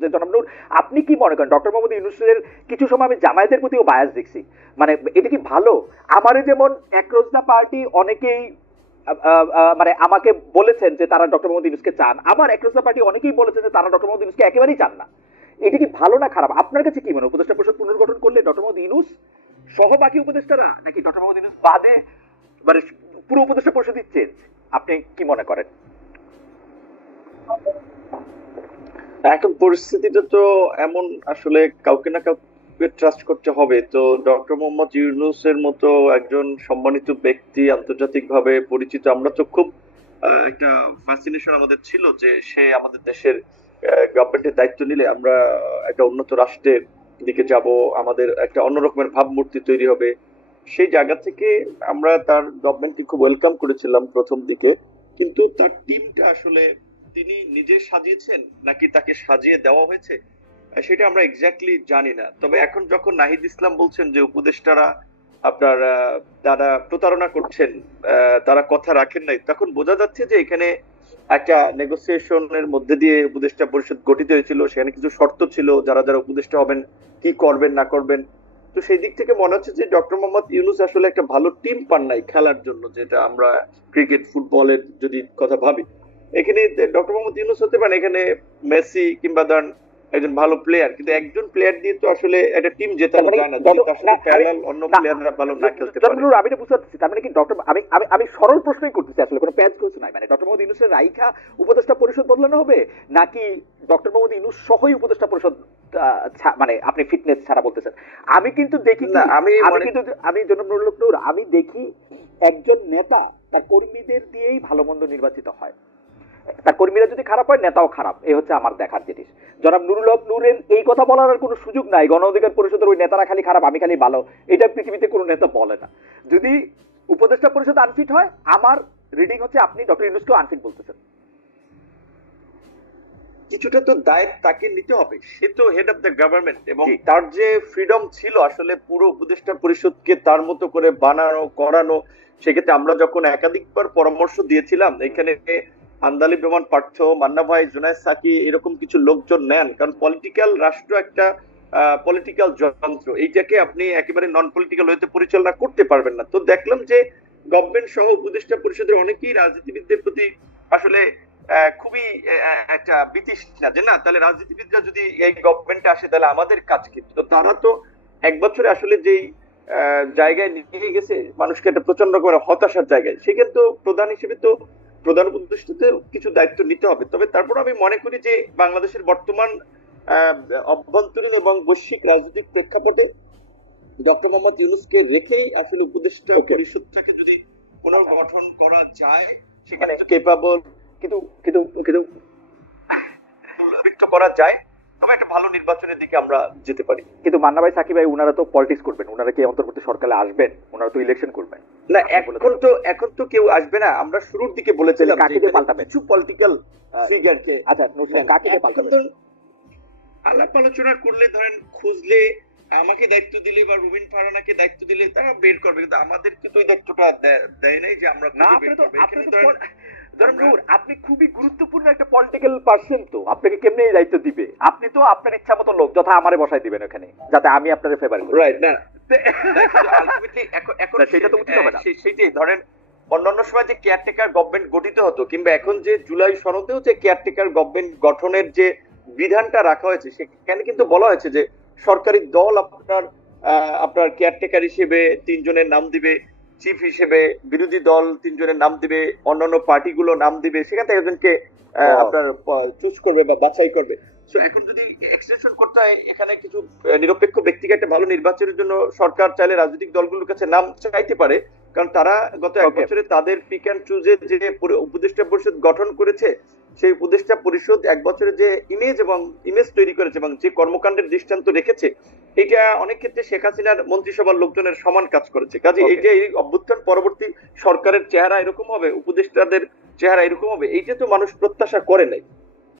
যে আপনি কি মনে করেন? ডক্টর মোহাম্মদ ইউনুসের কিছু সময় আমি জামায়াতের প্রতিও বায়াস দেখছি। মানে এটা কি ভালো? আমারে যেমন একরোজ দা পার্টি অনেকেই মানে আমাকে বলেছেন যে তারা ডক্টর মোহাম্মদ ইউনুসকে চান। আমার একরোজ দা পার্টি অনেকেই বলেছেন যে তারা ডক্টর মোহাম্মদ ইউনুসকে একেবারেই চান না। এটা কি ভালো না খারাপ? আপনার কাছে কি মনে উপদেষ্টা পরিষদ পুনর্গঠন করলে ডক্টর মোহাম্মদ ইউনুস সহ বাকি উপদেষ্টারা নাকি ডক্টর মোহাম্মদ ইউনুস বাদে মানে পুরো উপদেষ্টা পরিষদই চেঞ্জ? আপনি কি মনে করেন? এখন পরিস্থিতিটা তো এমন আসলে কাউকে না কাউকে ট্রাস্ট করতে হবে। তো ডক্টর মোহাম্মদ ইউনুসের মতো একজন সম্মানিত ব্যক্তি আন্তর্জাতিকভাবে পরিচিত, আমরা তো খুব একটা ফ্যাসিনেশন আমাদের ছিল যে সে আমাদের দেশের গভর্নমেন্টের দায়িত্ব নিলে আমরা একটা উন্নত রাষ্ট্রের দিকে যাব, আমাদের একটা অন্য রকমের ভাবমূর্তি তৈরি হবে। সেই জায়গা থেকে আমরা তার গভর্নমেন্টকে খুব ওয়েলকাম করেছিলাম প্রথম দিকে। কিন্তু তার টিমটা আসলে তিনি নিজে সাজিয়েছেন নাকি তাকে সাজিয়ে দেওয়া হয়েছে? সেটা আমরা এক্স্যাক্টলি জানি না। তবে এখন যখন নাহিদ ইসলাম বলছেন যে উপদেষ্টারা আপনার তারা প্রতারণা করছেন তারা কথা রাখেন নাই, তখন বোঝা যাচ্ছে যে এখানে একটা নেগোসিয়েশনের মধ্যে দিয়ে উপদেষ্টা পরিষদ গঠিত হয়েছিল, সেখানে কিছু শর্ত ছিল, যারা যারা উপদেষ্টা হবেন, কি করবেন, না করবেন। তো সেই দিক থেকে মনে হচ্ছে যে ডক্টর মোহাম্মদ ইউনুস আসলে একটা ভালো টিম পান নাই খেলার জন্য, যেটা আমরা ক্রিকেট ফুটবলের যদি কথা ভাবি। এখানে ডক্টর মোহাম্মদ ইউনুস হতে পারেন এখানে মেসি কিংবা ধরেন একজন ভালো প্লেয়ার কিন্তু একজন প্লেয়ার দিয়ে তো আসলে একটা টিম জেতানো মানে যায় না প্যারালাল অন্য প্লেয়াররা ভালো না খেলতে পারে। আমি এটা বুঝতে পারছি তার মানে কি ডক্টর আমি আমি আমি সরল প্রশ্নই করতেছি আসলে কোনো প্যাচ কিছু নাই। মানে ডক্টর মোহাম্মদ ইউনুসের রাইখা উপদেষ্টা পরিষদ বদলানো হবে নাকি ডক্টর মোহাম্মদ ইউনুস সহই উপদেষ্টা পরিষদ মানে আপনি ফিটনেস ছাড়া বলতেছেন? আমি কিন্তু দেখি না, আমি আমি কিন্তু আমি জনাব নুরুল নূর আমি দেখি একজন নেতা তার কর্মীদের দিয়েই ভালো মন্দ নির্বাচিত হয়। তার কর্মীরা যদি খারাপ হয় নেতাও খারাপ। এই হচ্ছে আমার দেখার জিনিস। জনাব নুরুল হক নূরের এই কথা বলার আর কোনো সুযোগ নাই। গণ অধিকার পরিষদের ওই নেতারা খালি খারাপ আমি খালি ভালো। এটা পৃথিবীতে কোনো নেতা বলে না। যদি উপদেষ্টা পরিষদ আনফিট হয় আমার রিডিং হচ্ছে আপনি ডক্টর ইউনুসকেও আনফিট বলতেছেন। কিছুটা তো দায়িত্ব তাকে নিতে হবে। সে তো হেড অফ দ্য গভর্নমেন্ট এবং তার যে ফ্রিডম ছিল আসলে পুরো উপদেষ্টা পরিষদকে তার মতো করে বানানো করানো সেক্ষেত্রে আমরা যখন একাধিকবার পরামর্শ দিয়েছিলাম এখানে আন্দালি প্রমাণ পার্থ মান্না ভাই জুনায়দ সাকি এরকম কিছু লোকজন নেন। কারণ পলিটিক্যাল রাষ্ট্র একটা পলিটিক্যাল যন্ত্র। এইটাকে আপনি একেবারে নন পলিটিক্যাল হইতে পরিচালনা করতে পারবেন না। তো দেখলাম যে গভর্নমেন্ট সহ উপদেষ্টা পরিষদের অনেকেই রাজনীতিবিদদের প্রতি আসলে খুবই একটা বিতৃষ্ণা যে না, তাহলে রাজনীতিবিদরা যদি এই গভর্নমেন্টে আসে, তাহলে আমাদের কাজ কি? তো তারা তো এক বছরে আসলে যেই জায়গায় নিয়ে গেছে, মানুষকে একটা প্রচণ্ড করে হতাশার জায়গায়। সেখানে তো প্রধান হিসেবে তো প্রধান উদ্দেশ্যতে কিছু দায়িত্ব নিতে হবে। তবে তারপর আমি মনে করি যে বাংলাদেশের বর্তমান অভ্যন্তরীণ এবং বৈশ্বিক রাজনৈতিক প্রেক্ষাপটে ডক্টর মোহাম্মদ ইউনুসকে রেখেই আসলে উপদেষ্টা পরিষদ থেকে যদি গঠন করা যায় সেখানে কেপাবল কিন্তু কিন্তু কিন্তু করা যায়। তবে একটা ভালো নির্বাচনের দিকে আমরা যেতে পারি। কিন্তু মান্না ভাই সাকিব ভাই উনারা তো পলিটিক্স করবেন। উনারা কি অন্তর্বর্তী সরকারে আসবেন? উনারা তো ইলেকশন করবেন। না এখন তো এখন তো কেউ আসবে না। আমরা শুরুর দিকে বলেছিলাম কাকে দিয়ে এখানে পাল্টাবেন? কিছু পলিটিক্যাল ফিগারকে আচ্ছা কাকে দিয়ে এখন পাল্টাবেন। আলাপ আলোচনা করলে ধরেন খুঁজলে আমাকে দায়িত্ব দিলে বা রুবিন ফারানাকে দায়িত্ব দিলে তারা বের করবে। কিন্তু আমাদেরকে তো ওই দায়িত্বটা দেয় নাই যে আমরা না আপনি তো আপনি তো আপনি খুবই গুরুত্বপূর্ণ একটা পলিটিক্যাল পার্সন তো আপনাকে কেমনে এই দায়িত্ব দিবে? আপনি তো আপনার ইচ্ছা মতো লোক যথা আমারে বসাই দিবেন ওখানে যাতে আমি আপনার ফেভার করি। রাইট না সেটা তো উচিত হবে না। সেটাই ধরেন অন্যান্য সময় যে কেয়ারটেকার গভর্নমেন্ট গঠিত হতো কিংবা এখন যে জুলাই সনদেও যে কেয়ারটেকার গভর্নমেন্ট গঠনের যে বিধানটা রাখা হয়েছে সেখানে কিন্তু বলা হয়েছে যে সরকারি দল আপনার আহ, আপনার কেয়ারটেকার হিসেবে তিনজনের নাম দিবে চিফ হিসেবে বিরোধী দল তিনজনের নাম দিবে অন্যান্য পার্টিগুলো নাম দিবে সেখান থেকে একজনকে আপনার চুজ করবে বা বাছাই করবে। এখন যদি এক্সটেনশন করতে হয় এখানে কিছু নিরপেক্ষ ব্যক্তিকে একটা ভালো নির্বাচনের জন্য সরকার চাইলে রাজনৈতিক দলগুলোর কাছে নাম চাইতে পারে। কারণ তারা গত এক বছরে তাদের পিক অ্যান্ড চুজে যে উপদেষ্টা পরিষদ গঠন করেছে সেই উপদেষ্টা পরিষদ এক বছরে যে ইমেজ এবং ইমেজ তৈরি করেছে এবং যে কর্মকাণ্ডের দৃষ্টান্ত রেখেছে এটা অনেক ক্ষেত্রে শেখ হাসিনার মন্ত্রিসভার লোকজনের সমান কাজ করেছে। কাজে এই যে এই অভ্যুত্থান পরবর্তী সরকারের চেহারা এরকম হবে উপদেষ্টাদের চেহারা এরকম হবে এইটা তো মানুষ প্রত্যাশা করে নাই।